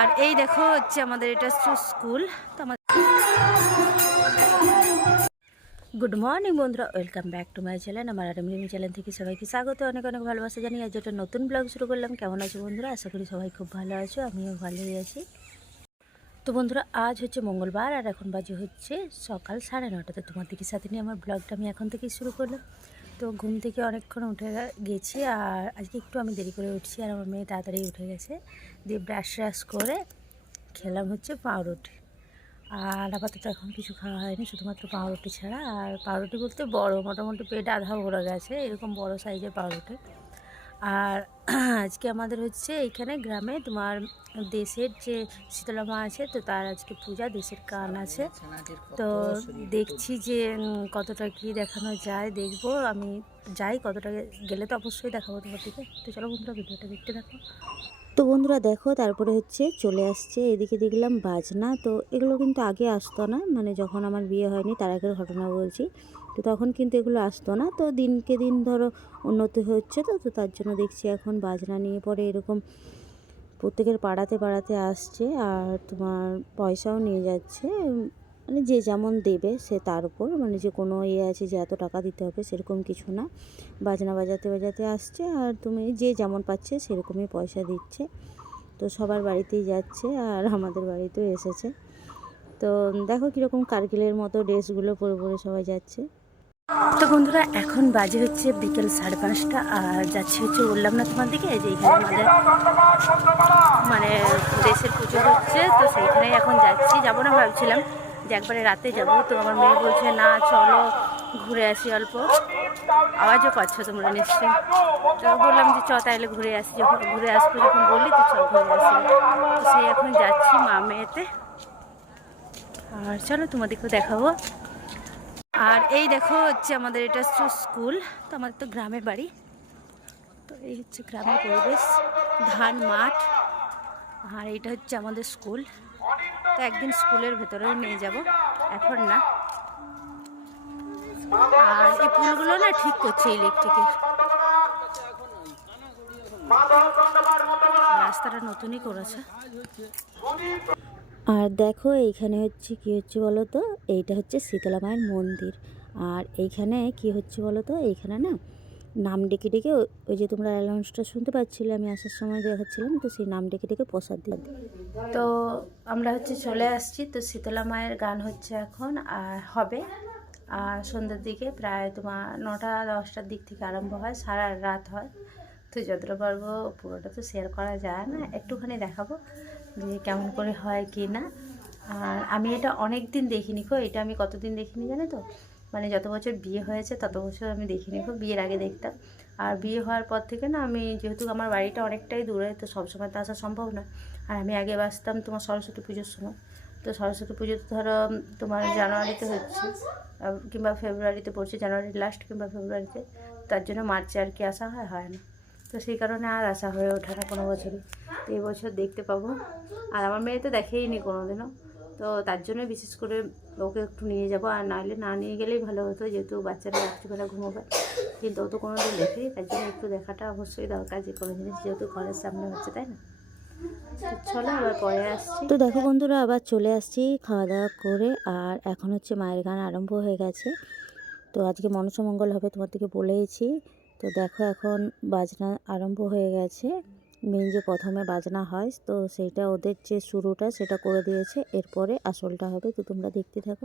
আর এই দেখো হচ্ছে আমাদের এটা স্কুল তো আমাদের গুড মর্নিং বন্ধুরা welcome back to my channel আমার আর আরামলিমি চ্যানেল থেকে সবাইকে স্বাগত, অনেক অনেক ভালোবাসা জানি আজ একটা নতুন ব্লগ শুরু করলাম। কেমন আছো বন্ধুরা? আশা করি সবাই খুব ভালো আছো, আমিও ভালোই আছি। তো বন্ধুরা, আজ হচ্ছে মঙ্গলবার আর এখন বাজে হচ্ছে সকাল সাড়ে নটাতে। তোমাদেরকে সাথে নিয়ে আমার ব্লগটা আমি এখন থেকেই শুরু করলাম। তো ঘুম থেকে অনেকক্ষণ উঠে গেছি আর আজকে একটু আমি দেরি করে উঠছি আর আমার মেয়ে তাড়াতাড়ি উঠে গেছে। দিয়ে ব্রাশ ব্রাশ করে খেলাম হচ্ছে পাউরুটি। আর আপাতত এখন কিছু খাওয়া হয়নি, শুধুমাত্র পাউরুটি ছাড়া। আর পাউরুটি বলতে বড়, মোটামুটি পেট আধা ভরে গেছে, এরকম বড় সাইজের পাউরুটি। আর আজকে আমাদের হচ্ছে এখানে গ্রামে তোমার দেশের যে শীতলা মা আছে, তো তার আজকে পূজা, দেশের কান আছে। তো দেখছি যে কতটা কি দেখানো যায়, দেখব। আমি যাই কতটা গেলে তো অবশ্যই দেখাবো তোমার দিকে। তো চলো বন্ধুরা, ভিডিওটা দেখতে থাকো। তো বন্ধুরা দেখো, তারপরে হচ্ছে চলে আসছে, এদিকে দেখলাম বাজনা। তো এগুলো কিন্তু আগে আসতো না মানে যখন আমার বিয়ে হয়নি তার আগের ঘটনা বলছি। তো তখন কিন্তু এগুলো আসতো না, তো দিনকে দিন ধরো উন্নতি হচ্ছে তো তো তার জন্য দেখছি এখন বাজনা নিয়ে পরে এরকম প্রত্যেকের পাড়াতে পাড়াতে আসছে আর তোমার পয়সাও নিয়ে যাচ্ছে। মানে যে যেমন দেবে সে তার উপর। মানে যে কোনো ইয়ে আছে যে এত টাকা দিতে হবে সেরকম কিছু না। বাজনা বাজাতে বাজাতে আসছে আর তুমি যে যেমন পাচ্ছে সেরকমই পয়সা দিচ্ছে। তো সবার বাড়িতেই যাচ্ছে আর আমাদের বাড়িতেও এসেছে। তো দেখো কীরকম কার্গিলের মতো ড্রেসগুলো পরে পরে সবাই যাচ্ছে। তো বন্ধুরা, এখন বাজে হচ্ছে বিকেল সাড়ে পাঁচটা আর যাচ্ছি হচ্ছে বললাম না তোমার দিকে যে এখানে আমাদের মানে দেশের পুজো হচ্ছে, তো সেইখানেই এখন যাচ্ছি। যাব না ভাবছিলাম। যে একবারে রাতে যাব। তো আমার মেয়ে বলছে, না, চলো, ঘুরে আসি অল্প। আওয়াজও পাচ্ছ তোমরা নিশ্চয়ই। তো বললাম যে, চ, তাইলে ঘুরে আসি। যখন ঘুরে আসব, যখন বললি, তো চল ঘুরে আসি। তো সেই এখন যাচ্ছি মা মেয়েতে। আর চলো, তোমাদেরকেও দেখাবো। আর এই দেখো হচ্ছে আমাদের এটা হচ্ছে স্কুল। তো আমাদের তো গ্রামের বাড়ি। তো এই হচ্ছে গ্রামের পরিবেশ, ধান, মাঠ। আর এটা হচ্ছে আমাদের স্কুল। তো একদিন স্কুলের ভেতরেও নিয়ে যাব। এখন না। আর এই পুলগুলো না ঠিক করছে ইলেকট্রিকের। রাস্তাটা নতুনই করেছে। আর দেখো, এইখানে হচ্ছে কি হচ্ছে বলো তো? এইটা হচ্ছে শীতলা মায়ের মন্দির। আর এইখানে কি হচ্ছে বলো তো? এইখানে না নাম ডেকে ডেকে ওই- যে তোমরা অ্যালাউন্সটা শুনতে পাচ্ছিলে, আমি আসার সময় দেখাচ্ছিলাম, তো সেই নাম ডেকে ডেকে প্রসাদ দিয়ে তো আমরা হচ্ছে চলে আসছি, তো শীতলা মায়ের গান হচ্ছে এখন, আর হবে। আর সন্ধ্যের দিকে প্রায় তোমার নটা, দশটার দিক থেকে আরম্ভ হয়, সারা রাত হয়। তো যতটা পারব, পুরোটা তো শেয়ার করা যায় না, একটুখানি দেখাবো যে কেমন করে হয় কি না। আর আমি এটা অনেক দিন দেখিনি গো এটা আমি কতদিন দেখিনি জানো তো? মানে যত বছর বিয়ে হয়েছে তত বছর আমি দেখিনি গো বিয়ের আগে দেখতাম। আর বিয়ে হওয়ার পর থেকে না আমি যেহেতু আমার বাড়িটা অনেকটাই দূরে, তো সবসময় তো আসা সম্ভব না। আর আমি আগে বাসতাম তোমার সরস্বতী পুজোর সময়। তো সরস্বতী পুজো তো ধরো তোমার জানুয়ারিতে হচ্ছে কিংবা ফেব্রুয়ারিতে পড়ছে, জানুয়ারির লাস্ট কিংবা ফেব্রুয়ারিতে। তার জন্য মার্চে আর কি আসা হয় হয় না। তো সেই কারণে আর আসা হয়ে ওঠে না কোনো বছরই। তো এই বছর দেখতে পাবো। আর আমার মেয়ে তো দেখেইনি কোনো দিনও তো তার জন্য বিশেষ করে ওকে একটু নিয়ে যাব। আর নাহলে না নিয়ে গেলেই ভালো হতো, যেহেতু বাচ্চারা রাত্রিবেলা ঘুমোবে। কিন্তু ও তো কোনো দিন দেখেই তার জন্য একটু দেখাটা অবশ্যই দরকার যে কোনো জিনিস, যেহেতু ঘরের সামনে হচ্ছে, তাই না? চলো আবার পরে আসছি। তো দেখো বন্ধুরা, আবার চলে আসছি খাওয়া দাওয়া করে। আর এখন হচ্ছে মায়ের গান আরম্ভ হয়ে গেছে। তো আজকে মনসমঙ্গল হবে তোমাদেরকে বলেইছি। তো দেখো এখন বাজনা আরম্ভ হয়ে গেছে। মেন যে প্রথমে বাজনা হয়, তো সেইটা ওদের যে শুরুটা সেটা করে দিয়েছে। এরপরে আসলটা হবে তো তোমরা দেখতে থাকো।